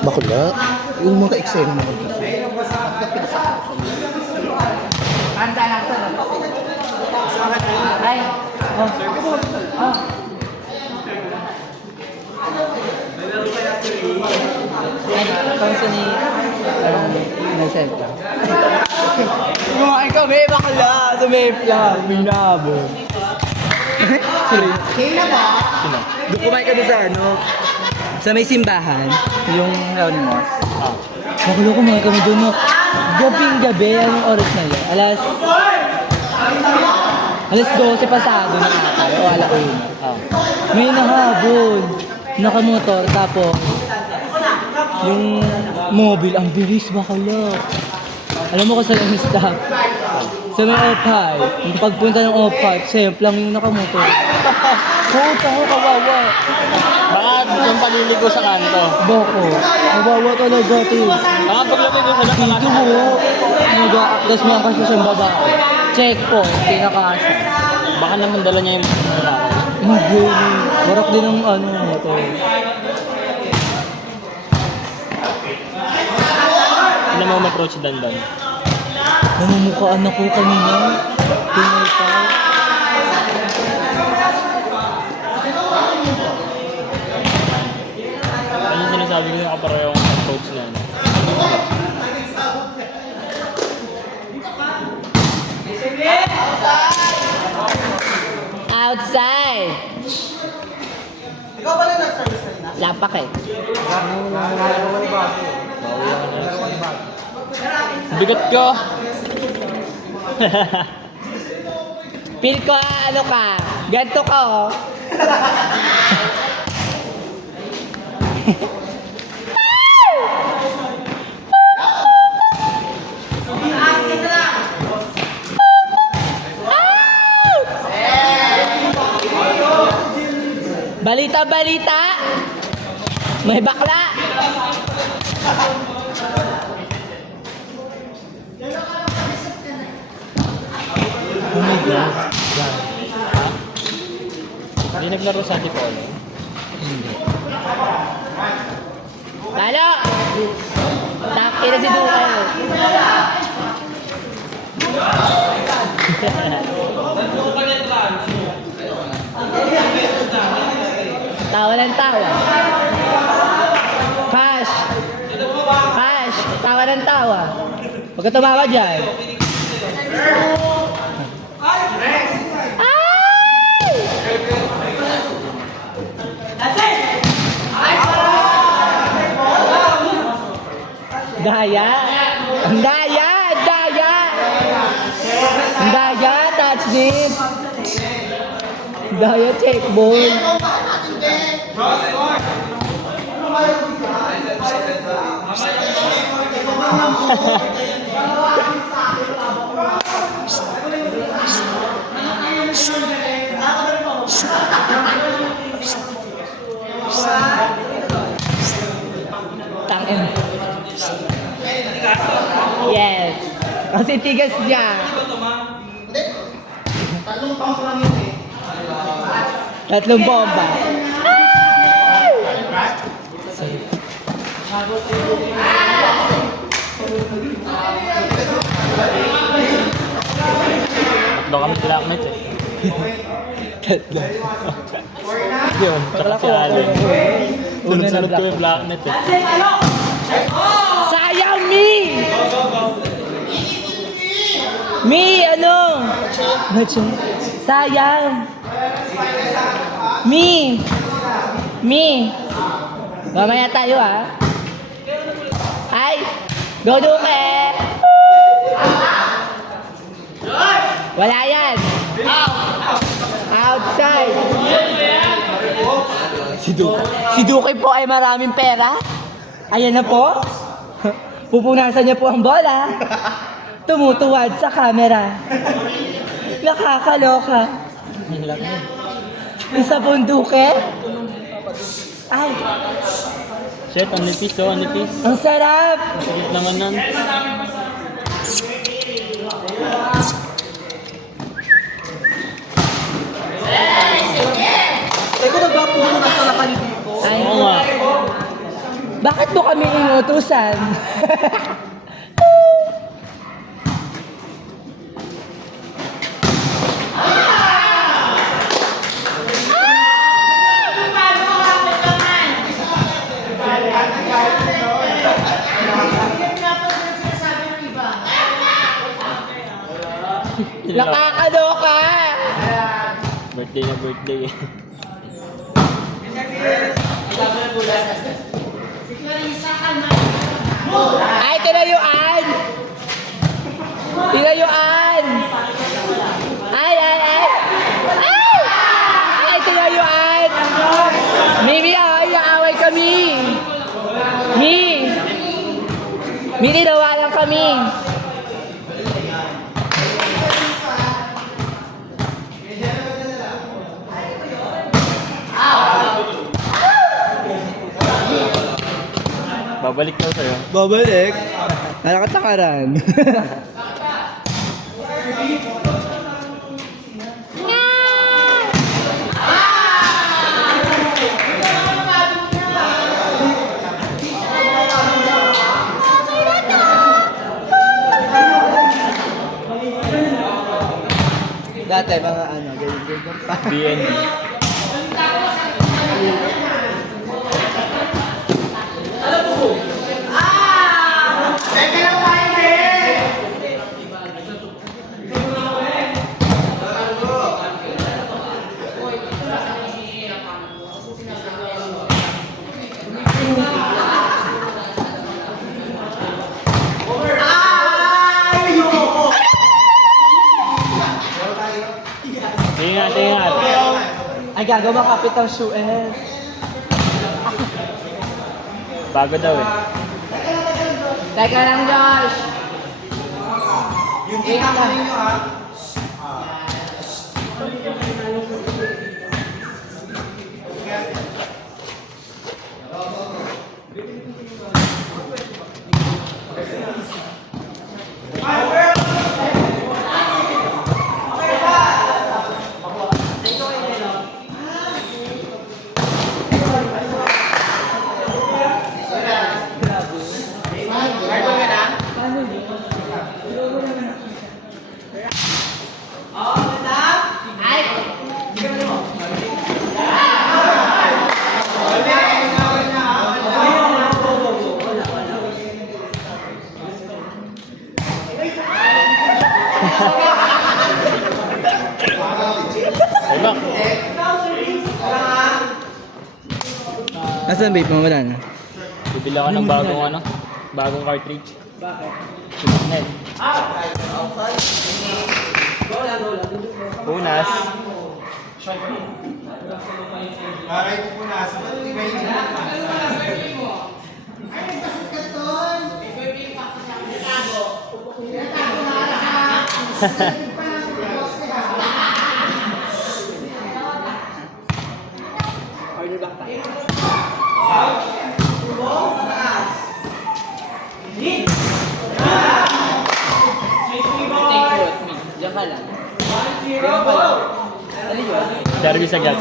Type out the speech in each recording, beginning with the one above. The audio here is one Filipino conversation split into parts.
Bakla. Yung mga eksena naman kasi. Handa lang ito. Ay. Oh. Oh. Ay, kung ni... nag-send ka. Kumain kami, bakla! Sa may vlog, minabo. Sino ba? Sino? Doon kumain kami sa ano? Sa may simbahan, yung Leonmos. Bakla kumain kami doon, no? Gabing-gabi, anong oras na yun? Alas 12 pasado na ata, o alauna. May nahabol, nakamotor, tapos yung mobile, ang bilis bakala. Alam mo kasi yung stop. Sa may off-high, yung pagpunta ng off-high, safe lang yung nakamotor. Puta ko, kawawa. Bakit yung paliligo sa kanto? Boko, kawawa talaga ito. Paglapit yung sa Dito mo, tapos may angkas mo sa babae. Checkpoint, pinakasya. Baka naman dala niya yung Hindi, warak din ang ano, motor. Hindi mo ma-approach si Dandan. Namumukhaan ako kanina. Tingay pa. Ano yung sinasabi ko yung kaparehong approach na ano? Outside! Ikaw ba na nag-service kanina? Lapak eh. Bigat ko! Feel ko ano ka, ganito ka oh. Balita, balita! May bakla! Oh my God. Hindi naglaro sa Antipolo. Lalo! Taki na si Dukel. Tawa ng tawa. Cash! Cash! Tawa ng tawa. Huwag ka tumawa dyan. Ay! Daya! Ang daya! Ang daya! Ang daya! Touch it! Daya check ball! Tangin. Yes. Kasi tigas niya. Hindi. Tatlong pounds lang yun eh. Tatlong bomba. Tatlo kami classmate eh. Tatlo. Yun, tsaka si Allen. Sunod-sunod ko yung blacknet eh. Sayang, Mi! Mi, ano? Sayang. Mi! Mi! Mamaya tayo, ha? Ay! Doduke! Wala yan! Outside! Si Duke po ay maraming pera. Ayan na po. Pupunasan niya po ang bola. Tumutuwad sa camera. Nakakaloka. Isa pong Duke. Ay, Shit, ang nipis oh, ang nipis. ang sarap. Masakit naman nun. Teko, nagbapuno na sa lakan dito. Ay, Oo nga. Bakit mo kami inutusan? Nakakaloka! Birthday na birthday. Ay, tinayuan! Tinayuan! Ay! Ay, tinayuan! Mimi, naaway kami! Mi, tinawalan kami! Babalik daw sa'yo. Babalik? Nakakatakaran. Dati mga ganyan pa. BNB. Ingat. Ay, gagawa kapit ang shoe Bago daw eh. Teka lang, Josh! Yung kita ko ninyo ha. Diba? Nasaan babe mo? Wala na. Bibili ako ng bagong cartridge. Bakit? Punas. Aray ko po nasa. Ba't hindi kayo Diyan ka lang. Service agad.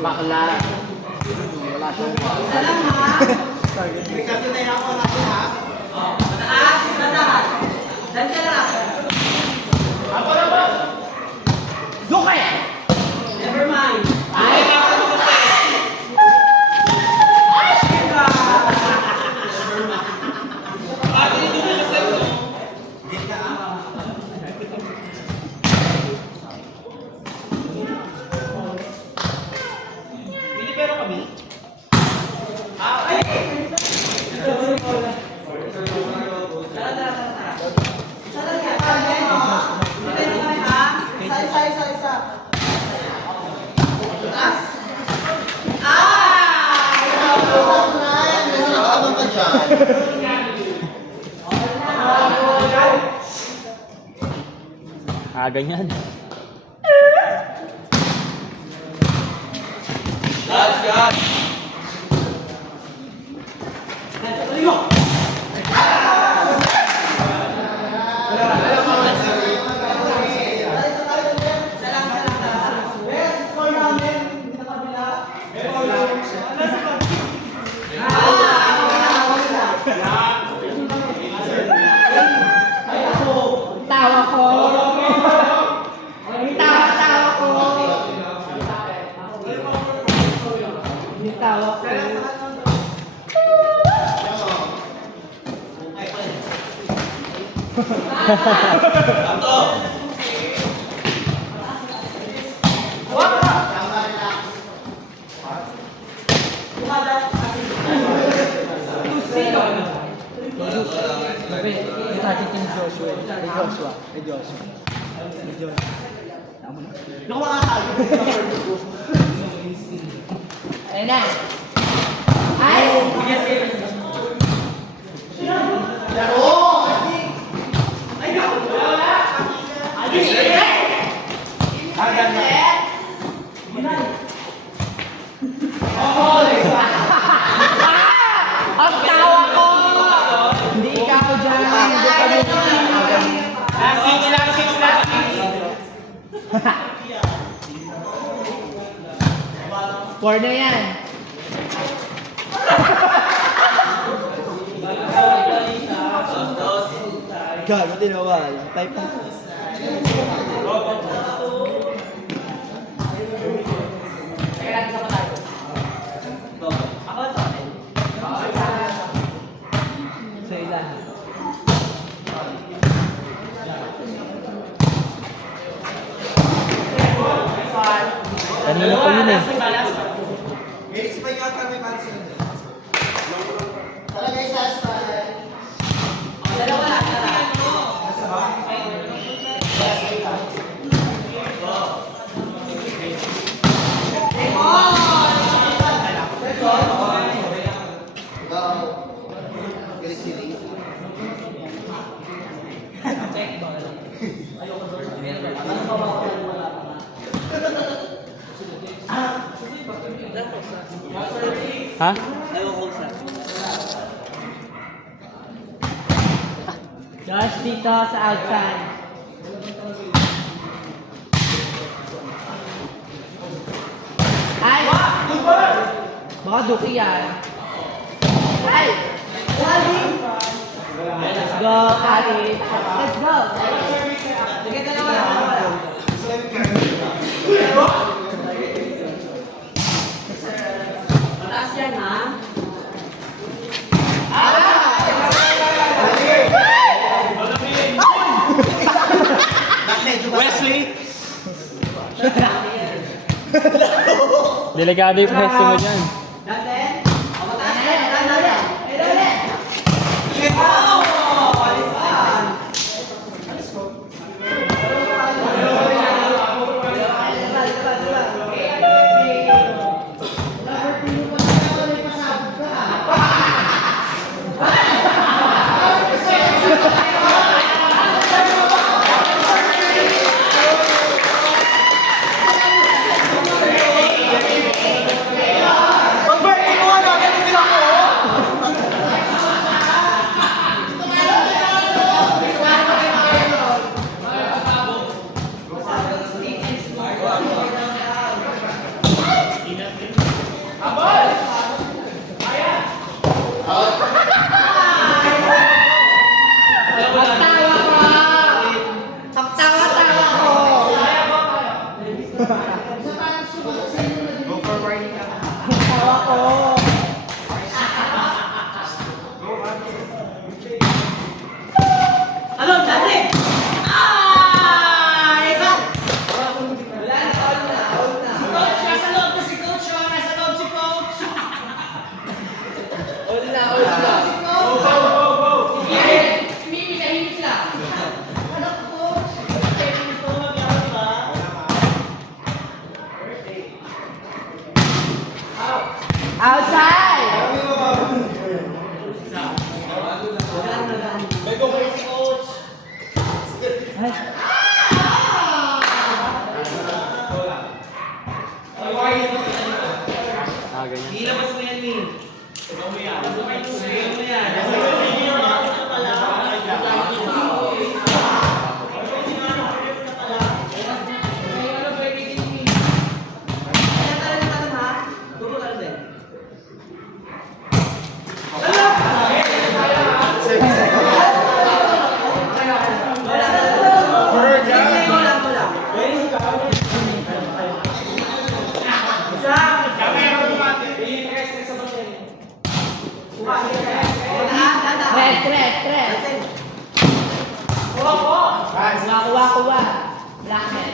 Bakla. Wala siyang Kasi na yung ako natin ha. Never mind. Ganyan. tawa ko. Ayun na. Ay! Ang tawa ko! Hindi ikaw dyan. Hindi ka corner yan. Gago, tinawala. Type na. Sa ilan? Kanina pa yun eh. Talaga isa sa... Ha? Josh, dito sa outside. Ay! Baka duki yan. Ay! Let's go, Ari. Let's go. Sige, dalawa lang. Mataas yan, ha? Wesley! Delikado yung pwesto mo dyan. Red. Kuha. Blacknet.